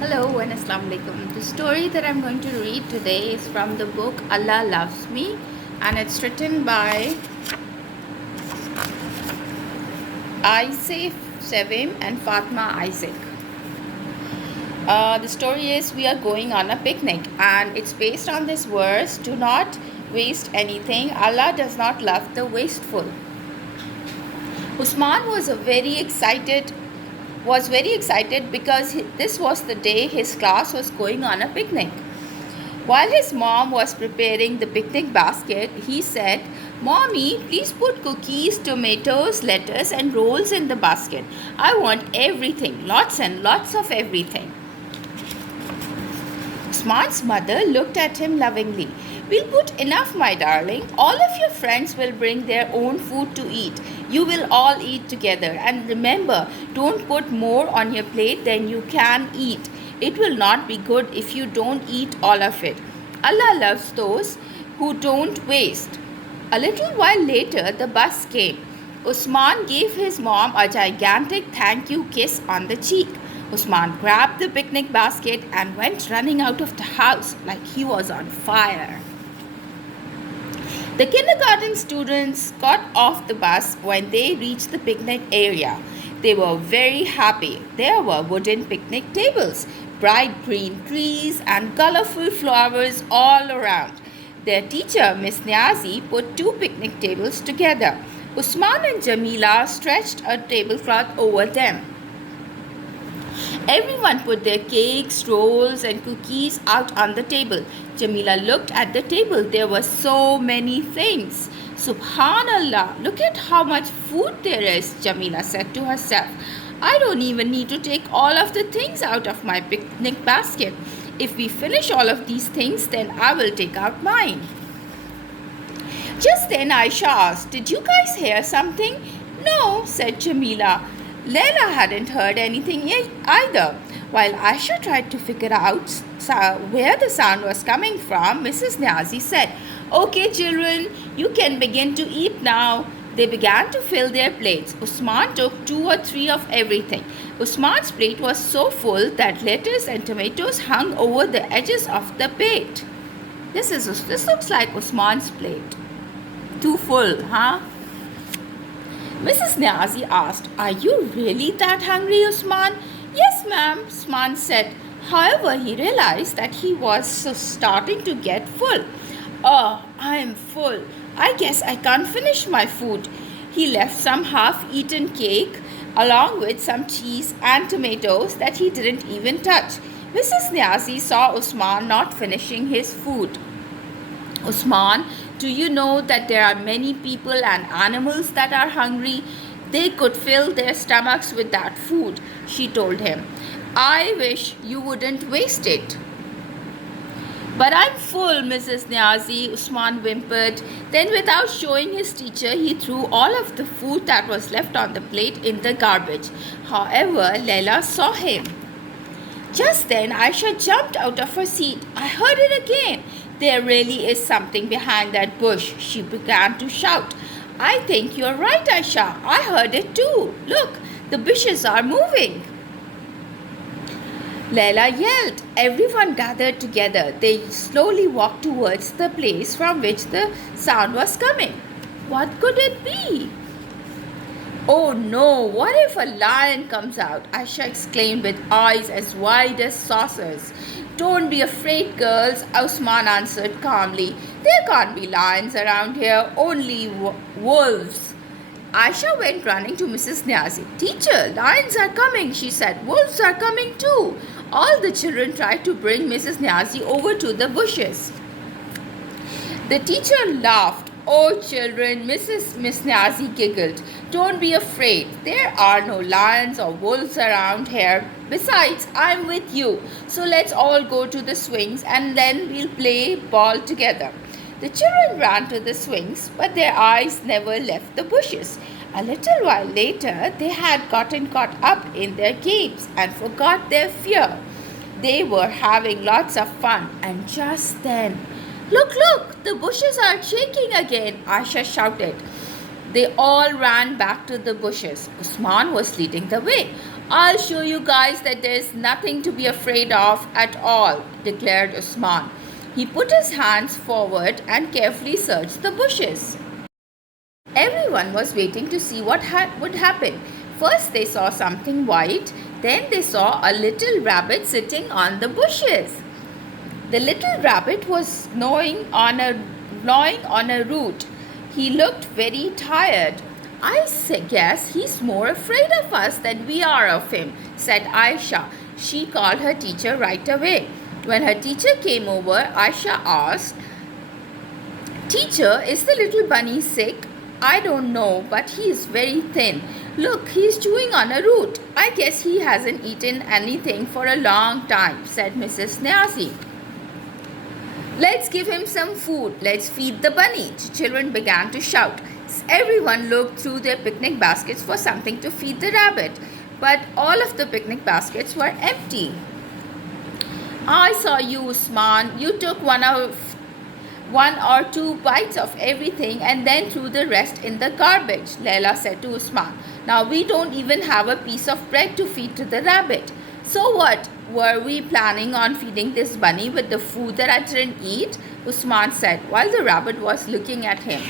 Hello and Assalamu alaikum. The story that I'm going to read today is from the book Allah Loves Me, and it's written by Isaac Sevim and Fatma Isaac. The story is we are going on a picnic, and it's based on this verse: do not waste anything. Allah does not love the wasteful. Usman was very excited because this was the day his class was going on a picnic. While his mom was preparing the picnic basket, he said, "Mommy, please put cookies, tomatoes, lettuce, and rolls in the basket. I want everything, lots and lots of everything." Usman's mother looked at him lovingly. "We'll put enough, my darling. All of your friends will bring their own food to eat. You will all eat together. And remember, don't put more on your plate than you can eat. It will not be good if you don't eat all of it. Allah loves those who don't waste." A little while later, the bus came. Usman gave his mom a gigantic thank you kiss on the cheek. Usman grabbed the picnic basket and went running out of the house like he was on fire. The kindergarten students got off the bus when they reached the picnic area. They were very happy. There were wooden picnic tables, bright green trees, and colorful flowers all around. Their teacher, Miss Niazi, put two picnic tables together. Usman and Jamila stretched a tablecloth over them. Everyone put their cakes, rolls, and cookies out on the table. Jamila looked at the table. There were so many things. Subhanallah, look at how much food there is, Jamila said to herself. I don't even need to take all of the things out of my picnic basket. If we finish all of these things, then I will take out mine. Just then Aisha asked, "Did you guys hear something?" "No," said Jamila. Leila hadn't heard anything either. While Aisha tried to figure out where the sound was coming from, Mrs. Niazi said, "Okay, children, you can begin to eat now." They began to fill their plates. Usman took 2 or 3 of everything. Usman's plate was so full that lettuce and tomatoes hung over the edges of the plate. This looks like Usman's plate. Too full, huh? Mrs. Niazi asked, "Are you really that hungry, Usman?" "Yes, ma'am," Usman said. However, he realized that he was starting to get full. "Oh, I am full. I guess I can't finish my food." He left some half-eaten cake along with some cheese and tomatoes that he didn't even touch. Mrs. Niazi saw Usman not finishing his food. "Usman, do you know that there are many people and animals that are hungry? They could fill their stomachs with that food," she told him. "I wish you wouldn't waste it." "But I'm full, Mrs. Niazi," Usman whimpered. Then, without showing his teacher, he threw all of the food that was left on the plate in the garbage. However, Leila saw him. Just then, Aisha jumped out of her seat. "I heard it again. There really is something behind that bush," she began to shout. "I think you're right, Aisha. I heard it too. Look, the bushes are moving." Leila yelled. Everyone gathered together. They slowly walked towards the place from which the sound was coming. What could it be? "Oh no, what if a lion comes out?" Aisha exclaimed with eyes as wide as saucers. "Don't be afraid, girls," Usman answered calmly. "There can't be lions around here, only wolves." Aisha went running to Mrs. Niazi. "Teacher, lions are coming," she said. "Wolves are coming too." All the children tried to bring Mrs. Niazi over to the bushes. The teacher laughed. "Oh, children," Miss Niazi giggled. "Don't be afraid. There are no lions or wolves around here. Besides, I'm with you. So let's all go to the swings and then we'll play ball together." The children ran to the swings, but their eyes never left the bushes. A little while later, they had gotten caught up in their games and forgot their fear. They were having lots of fun, and just then, "Look, look, the bushes are shaking again," Aisha shouted. They all ran back to the bushes. Usman was leading the way. I'll show you guys that there's nothing to be afraid of at all, declared Usman. He put his hands forward and carefully searched the bushes. Everyone was waiting to see what would happen. First, they saw something white, then, they saw a little rabbit sitting on the bushes. The little rabbit was gnawing on a root. He looked very tired. I guess he's more afraid of us than we are of him, said Aisha. She called her teacher right away. When her teacher came over, Aisha asked, Teacher, is the little bunny sick? I don't know, but he is very thin. Look, he's chewing on a root. I guess he hasn't eaten anything for a long time, said Mrs. Niazi. Let's give him some food. Let's feed the bunny. The children began to shout. Everyone looked through their picnic baskets for something to feed the rabbit, but all of the picnic baskets were empty. I saw you, Usman. You took one or two bites of everything and then threw the rest in the garbage, Leila said to Usman. Now we don't even have a piece of bread to feed to the rabbit. So what? Were we planning on feeding this bunny with the food that I didn't eat? Usman said, while the rabbit was looking at him.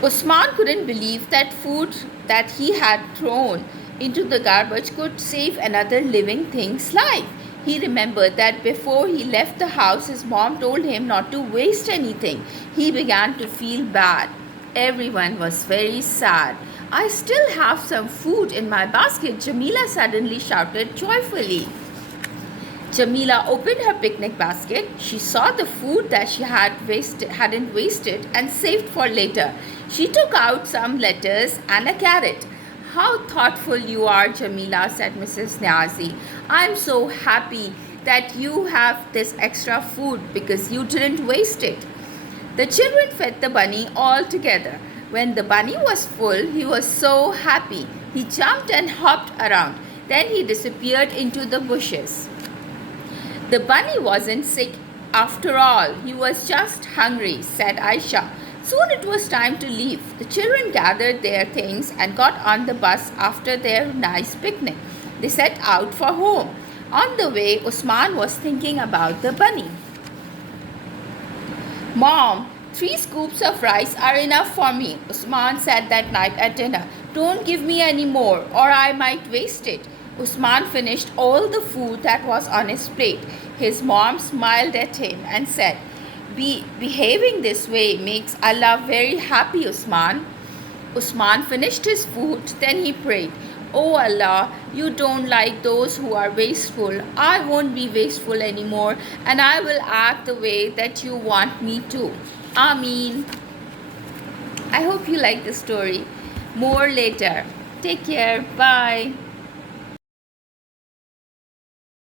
Usman couldn't believe that food that he had thrown into the garbage could save another living thing's life. He remembered that before he left the house, his mom told him not to waste anything. He began to feel bad. Everyone was very sad. I still have some food in my basket, Jamila suddenly shouted joyfully. Jamila opened her picnic basket. She saw the food that she hadn't wasted and saved for later. She took out some lettuce and a carrot. How thoughtful you are, Jamila, said Mrs. Niazi. I'm so happy that you have this extra food because you didn't waste it. The children fed the bunny all together. When the bunny was full, he was so happy. He jumped and hopped around. Then he disappeared into the bushes. The bunny wasn't sick after all. He was just hungry, said Aisha. Soon it was time to leave. The children gathered their things and got on the bus after their nice picnic. They set out for home. On the way, Usman was thinking about the bunny. Mom, 3 scoops of rice are enough for me, Usman said that night at dinner. Don't give me any more or I might waste it. Usman finished all the food that was on his plate. His mom smiled at him and said, Behaving this way makes Allah very happy, Usman. Usman finished his food, then he prayed, Oh Allah, you don't like those who are wasteful. I won't be wasteful anymore and I will act the way that you want me to. Ameen. I hope you like the story. More later. Take care. Bye.